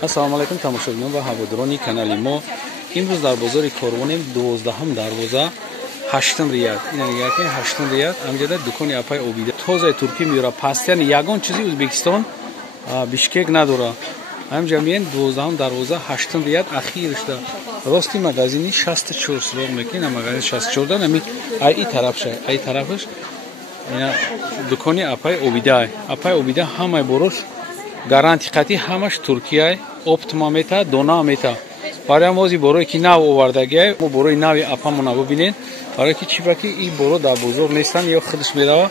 Ассалому алайкум тамошобинон ва ҳаводирони канали мо. Имрӯз дар бозори Корвонем 12-ам дарвоза 8 рияд. Ина нигоҳ кунед 8 рияд. Амҷода дукони апай обида. Тозаи турки меёра. Пастян ягон чизи Ӯзбекистон Бишкек надора. Амҷа меен 12-ам дарвоза 8 рияд ахиришда. Рости магазини 64 сурох мекунед. Магазин 64 да нами ай тарафша. Ай тарафш ина дукони апай обида. Апай обида ҳамаи борош гаранти қатъи ҳамаш Туркияй оптма мета, дона мета. Барои мози борое ки нав овардагиай, мо борои нави апамона бубинед. Барои ки чибаки и боро дар бозор нестан ё худш мерава.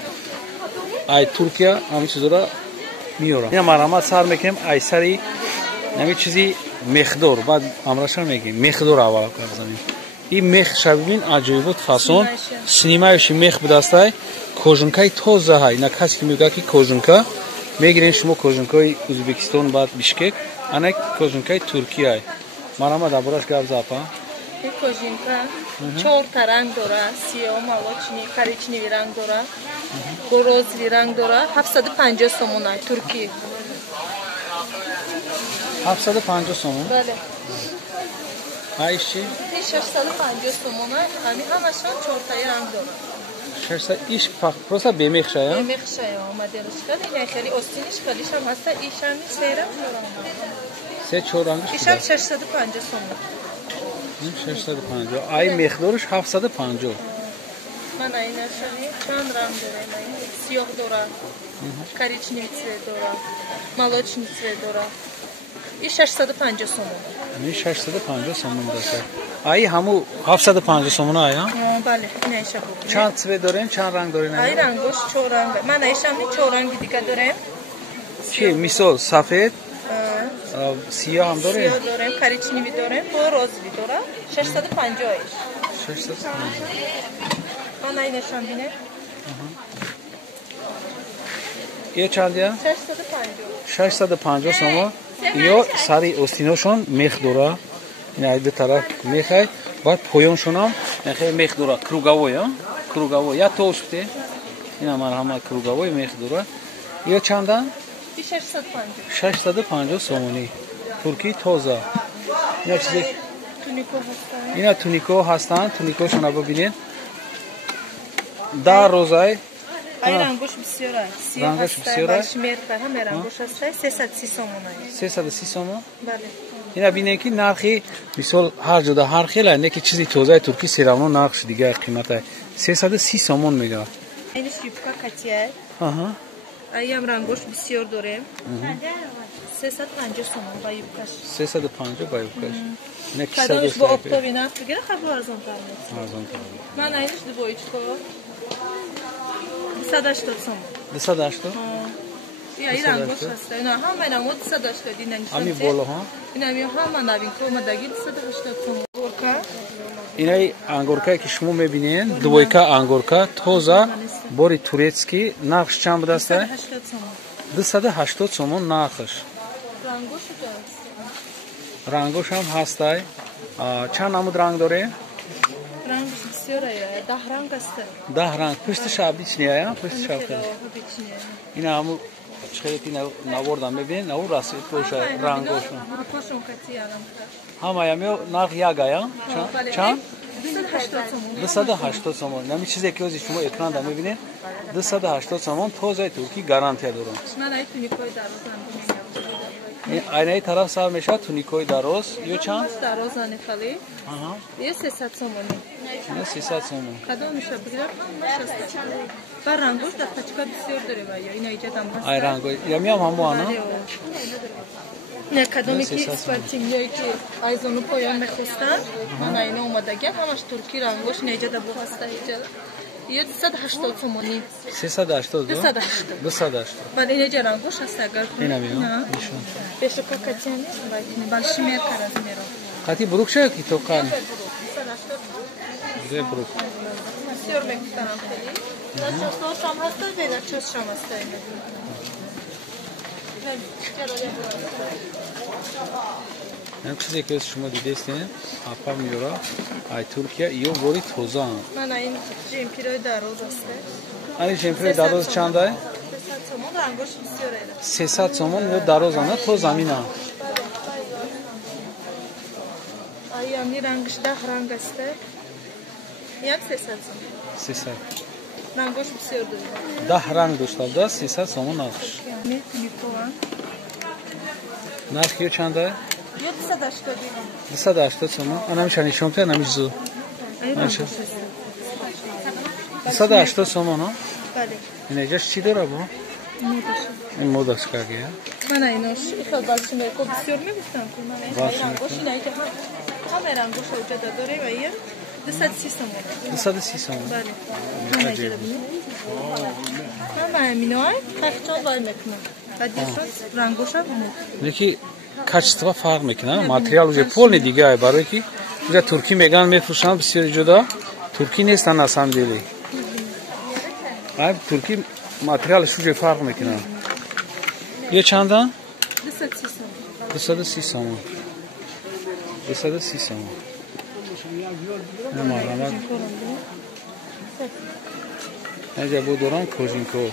Ай Туркия ҳамин чизора миёра. Ина марҳамат сар мекунем ай сари нами чизи мехдор. Баъд амраша мегем. Мехдор аввал карзанем. И мех шабибин аҷоибот фасон. Снимаеши мех будастай. Кожункаи тозаҳай. На касе ки мегӯяд ки кожунка мегирем шумо кожункаи Ӯзбекистон баъд Бишкек, ана кожункаи Туркияй. Марҳамат дар бораш гап запа. این کژینکا 4 تا رنگ داره، سیاه، مالوچینی، کریچنی رنگ داره، برنزی رنگ داره. 750 سومون است ترکی. 750 سومون؟ بله. ایشی؟ 650 سومون است. همین همشون 4 تا رنگ داره. 600 ایش پروسا بمیخشه یا؟ بمیخشه یا مدلش کنی نه خیلی استینش خیلیش هم هست. ایشم سیرم داره. سه چهار رنگش؟ ایشم 650 سومون. 650. ای مقدارش 750. من ایناشونی چند رنگ داره. سیاه داره. کریچنی داره. مالوچنی داره. این 650 سومون. این 650 سومون داره. ای همو 750 سومون آیا؟ بله این ایشا بود. چند سوی داریم؟ چند رنگ داریم؟ ای رنگش 4 رنگ. من ایشم 4 رنگ دیگه دارم. چی مثال سفید؟ سیاه هم داره؟ سیاه دارم، کریچنی دارم، و روزی دارم. 650 ایش. 650. من اینشون بینه. یه چندیه؟ 650. 650 سومون. یا سری استیناشون میخ داره. این ای دو طرف میخای. بعد پایانشون هم میخای میخ داره. کروگاوی ها؟ کروگاوی. یا توسته. این هم مرحمت کروگاوی میخ داره. یا چندان؟ 650. 650 سومونی. ترکی تازه. اینا چیزی تونیکو هستن. اینا تونیکو هستن. تونیکوشون رو ببینید. در روزای ای رنگش بسیار است. سیاه هسته. باشمیر که همه رنگش هسته. 330 سومون است. 330 سومون؟ بله. اینا ببینید که نرخی مثال هر جدا هر خیلی نه که چیزی تازه ترکی سیرامون نرخش دیگه قیمته 330 سومون میگه. اینش یوبکا کاتیه. آها. ایم رنگش بسیار داره. 350 سومون با یوبکاش. 350 با یوبکاش. نه کی کدومش با اکتبی نه بگیره خیلی ارزان تر میشه. ارزان تر. من اینش دو بایچکو 280 سومون. 280. این رنگش هست. اینا همه رنگات 280 اینا نشون. همین بالا ها. اینا همه نوین که اومدگی 280 سومون. گورکا. اینای انگورکایی که شما میبینین دویکا انگورکا تازه باری تورецکی نقش چند بود است؟ 280 سومون نقش. رنگش هم هست. چند نمود رنگ داره؟ رنگش بسیاره. 10 رنگ است. 10 رنگ. پشتش آبیچ نیایا؟ پشتش آب کرد. این همون چخیتی نوردم ببین. نور راستی پوش رنگشون. همه همیو نرخ یا گایا؟ چند؟ 280 سومون. نمی چیزی که از شما اکران دارم ببینید 280 سومون تازه ترکی گارانتی دارم. من ای تونیکوی دروز اینای طرف سر میشه تونیکوی دروز یا چند؟ دروز خالی. یه 300 سومونی. نه 300 سومون. کدوم میشه بگیرم؟ بر رنگش در تچکا بسیار داره بایا. این ایجاد هم هست. ای رنگوی. یا میام هم بانا. نه کدومی که اسپارتینگی که ایزونو پایان میخواستن. من اینا اومدگی همش ترکی رنگش نیجاد ابو هسته ایجاد. یه 280 سومونی. 380 دو؟ 280. ولی اینجا رنگش هست اگر اینا میام. پیشوکا کتیانی بالشی میکرد میرم. قطعی بروک شد کی تو کن؟ زی بروک. بسیار میکنم خیلی. دستش شام هسته دیگر چوز شام هسته اینه. این چیزی که شما دیدید اپا میورا ای ترکیه ایو بوری توزان. من این جمپیرای دروز است. این جمپیرای دروز چند است؟ 300 سومون رنگش بسیاره. 300 سومون یا دروز آن تو زمین Ayağımı rangışda rang astı. Yak sesatsın. 300. Rangoş pişirdi. 10 rang do'stlarda 300 so'm narx. Ne tülükovan? Narx çanda? Yok sadaşta değil. 280 so'm. Anam shanishomta anam zu. Nasıl? 280 so'm ono. Bale. Neca çi dora bu? این مودش کاگه من ایناش خیلی بالشون رو بسیار میگفتم که من رنگوش اینایی که همه رنگوش وجود داره و یه 230 سومونه 230 so'm. بله همه اینایی خیلی وای میکنم بعدشون رنگوش هم Neki качество farq میکنه материал уже полный دیگه برای کی уже турки меган мефрушан бисёр ҷудо турки нестан на самом деле ай турки материалш уже farq میکنه یه چندا 230 so'm 230 so'm نمارم اگه بودورم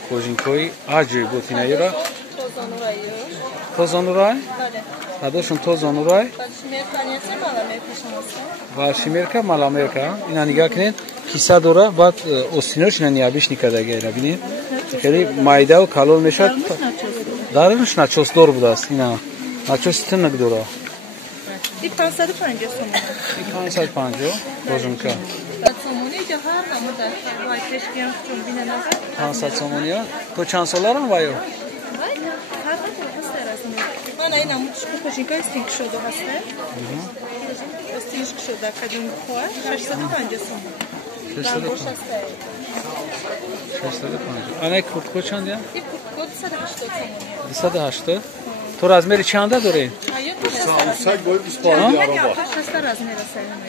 کوژینکوی آجی بود اینایرا توزانورای هداشون توزانورای واشمیرکا مالامرکا اینا نگاه کنید کیسه داره بعد اوستینوش اینا نیابیش نکردگه اینا بینید خیلی مایده و کالون میشد دارنش ناچوس دور بود است اینا ناچوس تنگ داره این 550 سومون این 550 کوژینکا سومونی که هر نمو در وای کشکیان چون بینه نظر 500 so'moniya تو چند سالارم وایو من این نمو کوژینکا استینگ شده هسته استینگ شده کدوم خواه 650 سومون 650 آنای کورتکو چنده؟ این کورتکو 280 سومون 280 تو رزمری چنده داری؟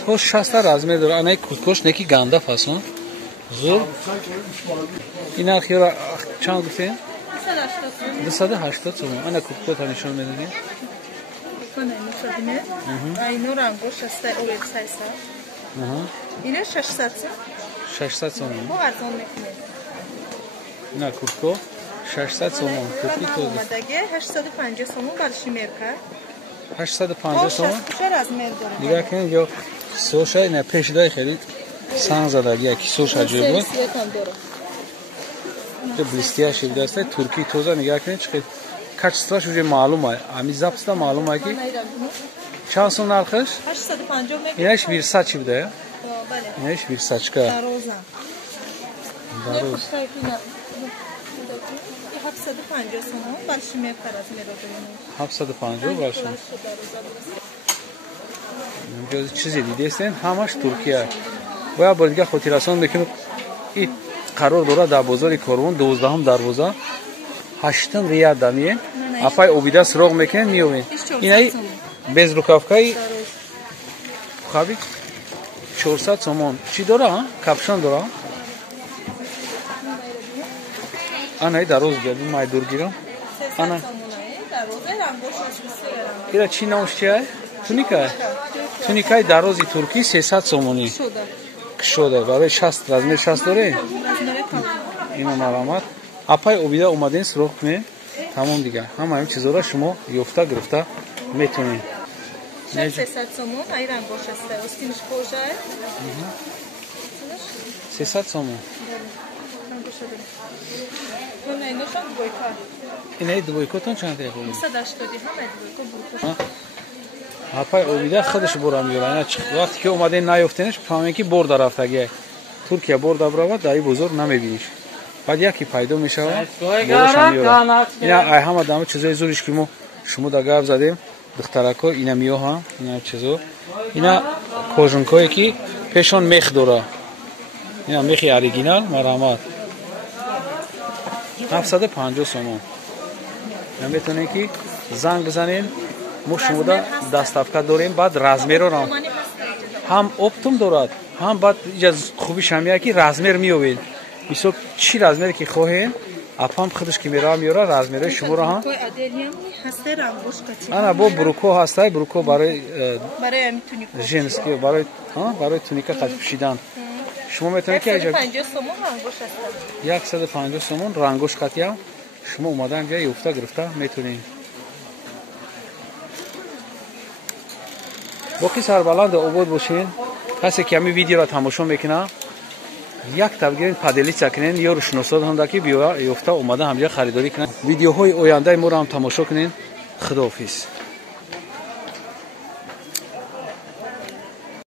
تو 60 رزمر داری آنای کورتکوش نکی گنده فاسون زور این اخیرا چند گفتین؟ 280 so'm ana ko'kko tanishon medini کنه نشدنه اینو رنگوش است اول سایسا اینه 600 600 so'm bu arzon میکنه نه کوکو 600 so'm turki to اومدگه 850 so'm برشی مرکه 850 so'm چرا از مرد داره نگاه کنید یا سوشای نه پیشدای خرید سنگ زدن یکی سوشا جوی بود تو بلیستیا شده است ترکی توزا نگاه کنید چقدر کچستراش уже معلومه امی زبستا معلومه که چند سوم نرخش 850 اینش ویرساچی بوده بله اینش ویرساچکا دروزم دروز 750 so'm برشی مرکه از مرد 750 باشه اینجا چیزی دیدین همش ترکیه باید بلگه خاطرسان میکنم این قرار داره در بازار کاروان 12 دروازه 8 ریال دمیه اپای اوبیده سراغ میکنن میوین اینای bez rukavkای خوابی 400 so'm چی داره کپشن داره آنای دروز گردیم مای دور گیرم آنا ایرا چی نامش چیه تونیکای دروزی ترکی 300 so'moni شده برای 60 رزمر 60 داره اینو مرامت اپای اوبیده اومدین سراغ کنین تمام دیگه همه این چیزا را شما یافته گرفته میتونین 300 so'm ای رنگوش است استینش کجاه 300 so'm من اینوشم بویکار اینه دویکوتون چند تا بود 180 همه بویکو اپای اوبیده خودش برام میاره وقتی که اومدین نیافتینش فهمین که برد رفتگی ترکیه برد برا دای بزرگ نمیبینیش بعد یکی پیدا میشه بورشان میاره اینا ای همه دام چیزای زورش که شما دا گپ زدیم دخترکو اینا میوها اینا چیزو اینا کوژنکوی که پیشون میخ داره اینا میخی اوریجینال مرامت 750 so'm نمیتونین که زنگ بزنین ما شما دا دستافکا داریم بعد رزمر رو هم اپتوم دارد هم بعد خوبیش همیه که رزمر میوین میسو چی رزمر که خواهین اپام خودش که میرا میاره رزمره شما رو هم انا با بروکو هسته بروکو برای جنس که برای تونیکا قد پوشیدن شما میتونید که 150 so'm رنگوش قطعه شما اومدن جای یفته گرفته میتونین боқи сарбаланд обод бошен. касе ки ҳамин видеоро тамошо мекуна як таб гирен паделица кунен ё рӯшносот ҳамда ки биёфта омада ҳамҷа харидорӣ кунанд. видеоҳои ояндаи моро ҳам тамошо кунен. худоҳофиз.